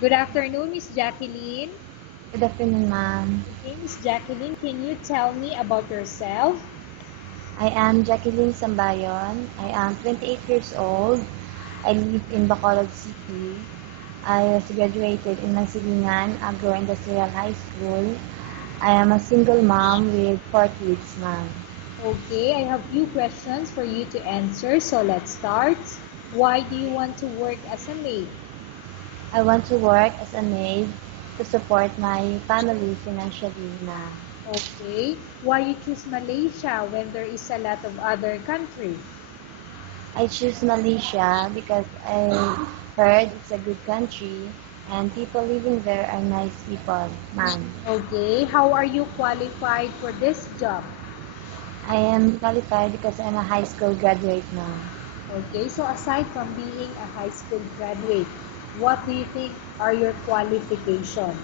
Good afternoon, Miss Jacqueline. Good afternoon, ma'am. Okay, Miss Jacqueline, can you tell me about yourself? I am Jacqueline Sambayon. I am 28 years old. I live in Bacolod City. I was graduated in Masilingan Agro-Industrial High School. I am a single mom with 4 kids, ma'am. Okay, I have few questions for you to answer, so let's start. Why do you want to work as a maid? I want to work as a maid to support my family financially, ma'am. Okay, why you choose Malaysia when there is a lot of other country? I choose Malaysia because I heard it's a good country and people living there are nice people, ma'am. Okay, how are you qualified for this job? I am qualified because I'm a high school graduate now. Okay, so aside from being a high school graduate, what do you think are your qualifications?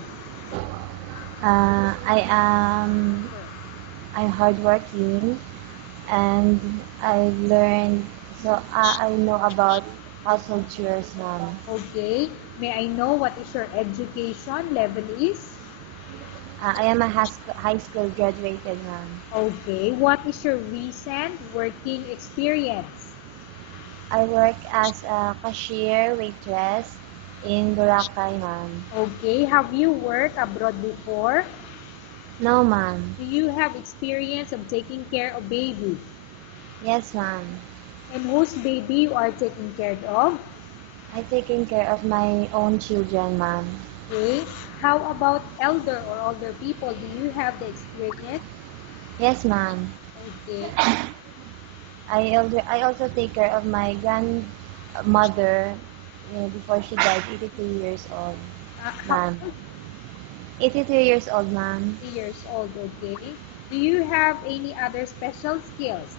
I am I'm hardworking and I learned I know about household chores, mom. Okay, may I know what is your education level is? I am a high school graduated, mom. Okay, what is your recent working experience? I work as a cashier waitress in Boracay, mom. Okay, have you worked abroad before? No, mom. Do you have experience of taking care of baby? Yes, mom. And whose baby you are taking care of? I taking care of my own children, mom. Okay, how about elder or older people? Do you have the experience? Yes, mom. Okay, I also take care of my grandmother before she died, 82 years old, how ma'am. old? 82 years old, ma'am. 3 years old, okay. Do you have any other special skills?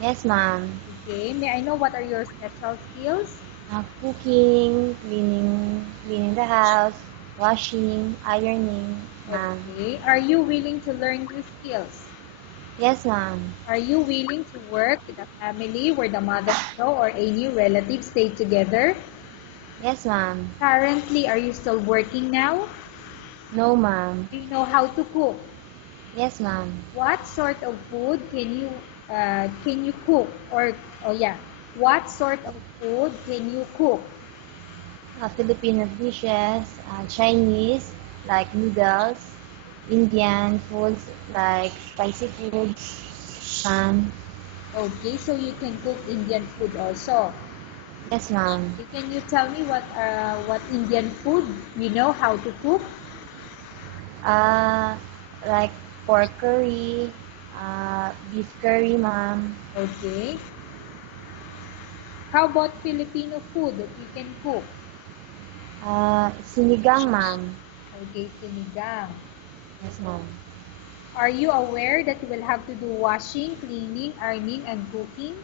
Yes, ma'am. Okay, may I know what are your special skills? Cooking, cleaning the house, washing, ironing, ma'am. Okay, are you willing to learn new skills? Yes, ma'am. Are you willing to work with a family where the mother-in-law or any relatives stay together? Yes, ma'am. Currently, are you still working now? No, ma'am. Do you know how to cook? Yes, ma'am. What sort of food can you cook? Or oh yeah, what sort of food can you cook? Filipino dishes, Chinese, like noodles, Indian foods, like spicy foods, Okay, so you can cook Indian food also. yes, ma'am. Can you tell me what Indian food you know how to cook? Uh, like pork curry, beef curry, ma'am. Okay. How about Filipino food that you can cook? Sinigang, ma'am. Okay, sinigang. Yes, ma'am. Are you aware that you will have to do washing, cleaning, ironing, and cooking?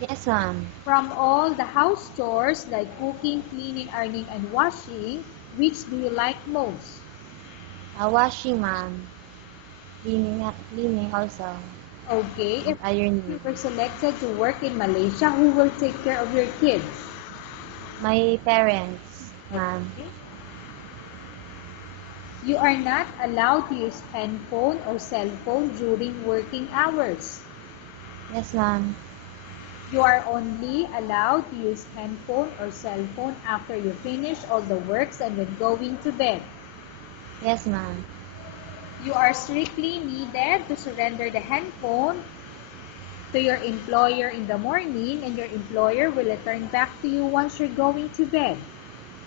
Yes, ma'am. From all the house chores like cooking, cleaning, ironing, and washing, which do you like most? Washing, ma'am. Cleaning also, Okay, and if ironing. you were selected to work in Malaysia, who will take care of your kids? My parents, ma'am. Okay. You are not allowed to use handphone or cell phone during working hours. Yes, ma'am. You are only allowed to use handphone or cell phone after you finish all the works and when going to bed. Yes, ma'am. You are strictly needed to surrender the handphone to your employer in the morning and your employer will return back to you once you're going to bed.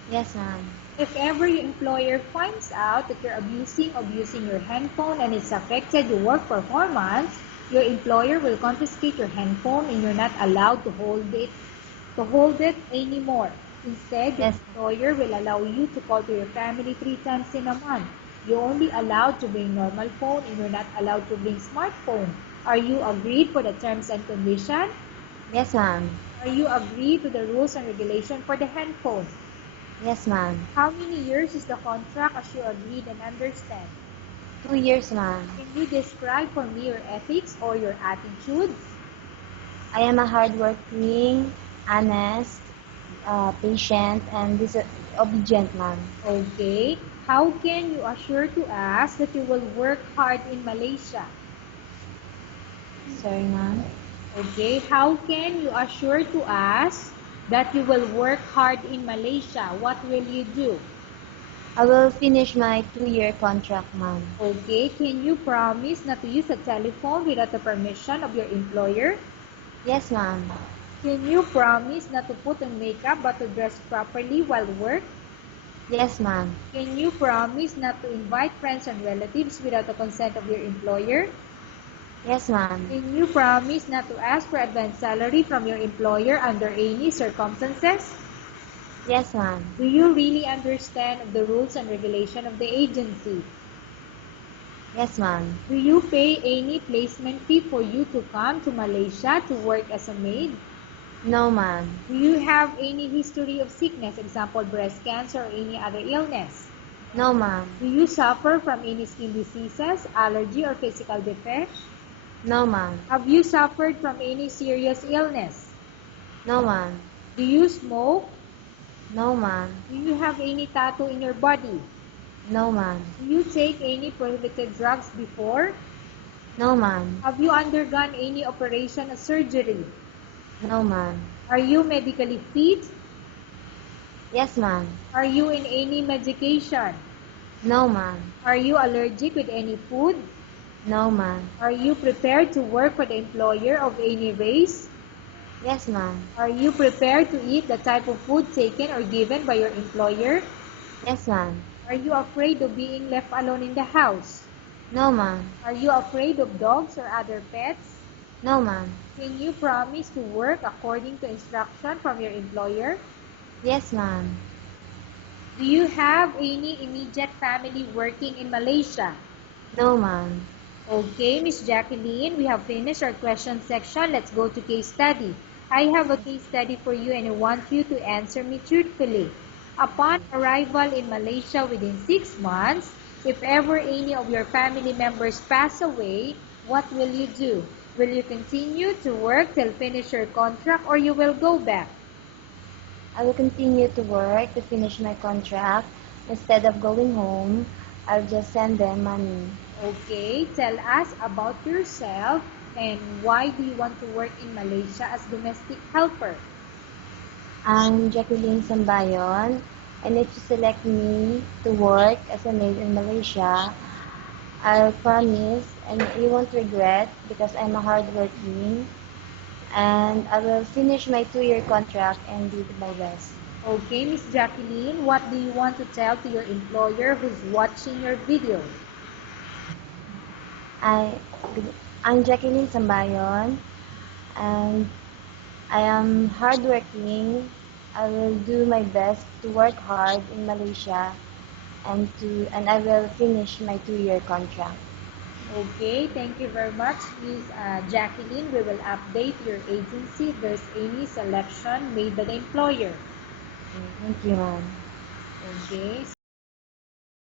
Yes, ma'am. If ever your employer finds out that you're abusing your handphone and it's affected your work performance, your employer will confiscate your handphone and you're not allowed to hold it anymore. Instead, your Yes, employer will allow you to call to your family 3 times in a month. You're only allowed to bring normal phone and you're not allowed to bring smartphone. Are you agreed for the terms and conditions? yes, ma'am. Are you agreed to the rules and regulation for the handphone? Yes, ma'am. How many years is the contract as you agreed and understand? 2 years, ma'am. Can you describe for me your ethics or your attitude? I am a hardworking, honest, patient, and Obedient, ma'am. Okay. How can you assure to us that you will work hard in Malaysia? Sorry, ma'am. Okay. How can you assure to us that you will work hard in Malaysia? What will you do? I will finish my 2-year contract, ma'am. Okay. Can you promise not to use a telephone without the permission of your employer? Yes, ma'am. Can you promise not to put on makeup but to dress properly while work? Yes, ma'am. Can you promise not to invite friends and relatives without the consent of your employer? Yes, ma'am. Can you promise not to ask for advance salary from your employer under any circumstances? Yes, ma'am. Do you really understand the rules and regulation of the agency? Yes, ma'am. Do you pay any placement fee for you to come to Malaysia to work as a maid? No, ma'am. Do you have any history of sickness, example breast cancer or any other illness? No, ma'am. Do you suffer from any skin diseases, allergy, or physical defect? No, ma'am. Have you suffered from any serious illness? No, ma'am. Do you smoke? No, ma'am. Do you have any tattoo in your body? No, ma'am. Do you take any prohibited drugs before? No, ma'am. Have you undergone any operation or surgery? No, ma'am. Are you medically fit? Yes, ma'am. Are you in any medication? No, ma'am. Are you allergic with any food? No, ma'am. Are you prepared to work for the employer of any race? Yes, ma'am. Are you prepared to eat the type of food taken or given by your employer? Yes, ma'am. Are you afraid of being left alone in the house? No, ma'am. Are you afraid of dogs or other pets? No, ma'am. Can you promise to work according to instruction from your employer? Yes, ma'am. Do you have any immediate family working in Malaysia? No, ma'am. Okay, Miss Jacqueline, we have finished our question section. Let's go to case study. I have a case study for you and I want you to answer me truthfully. Upon arrival in Malaysia within 6 months, if ever any of your family members pass away, what will you do? Will you continue to work till finish your contract or you will go back? I will continue to work to finish my contract. Instead of going home, I'll just send them money. Okay, tell us about yourself and why do you want to work in Malaysia as domestic helper? I'm Jacqueline Sambayon, and if you select me to work as a maid in Malaysia, I'll promise and you won't regret because I'm a hardworking and I will finish my 2-year contract and do my best. Okay, Miss Jacqueline, what do you want to tell to your employer who's watching your video? I, I'm Jacqueline Sambayon, and I am hardworking. I will do my best to work hard in Malaysia and I will finish my 2-year contract. Okay, thank you very much, Miss Jacqueline. We will update your agency if there's any selection made by the employer. Thank you, ma'am. Okay,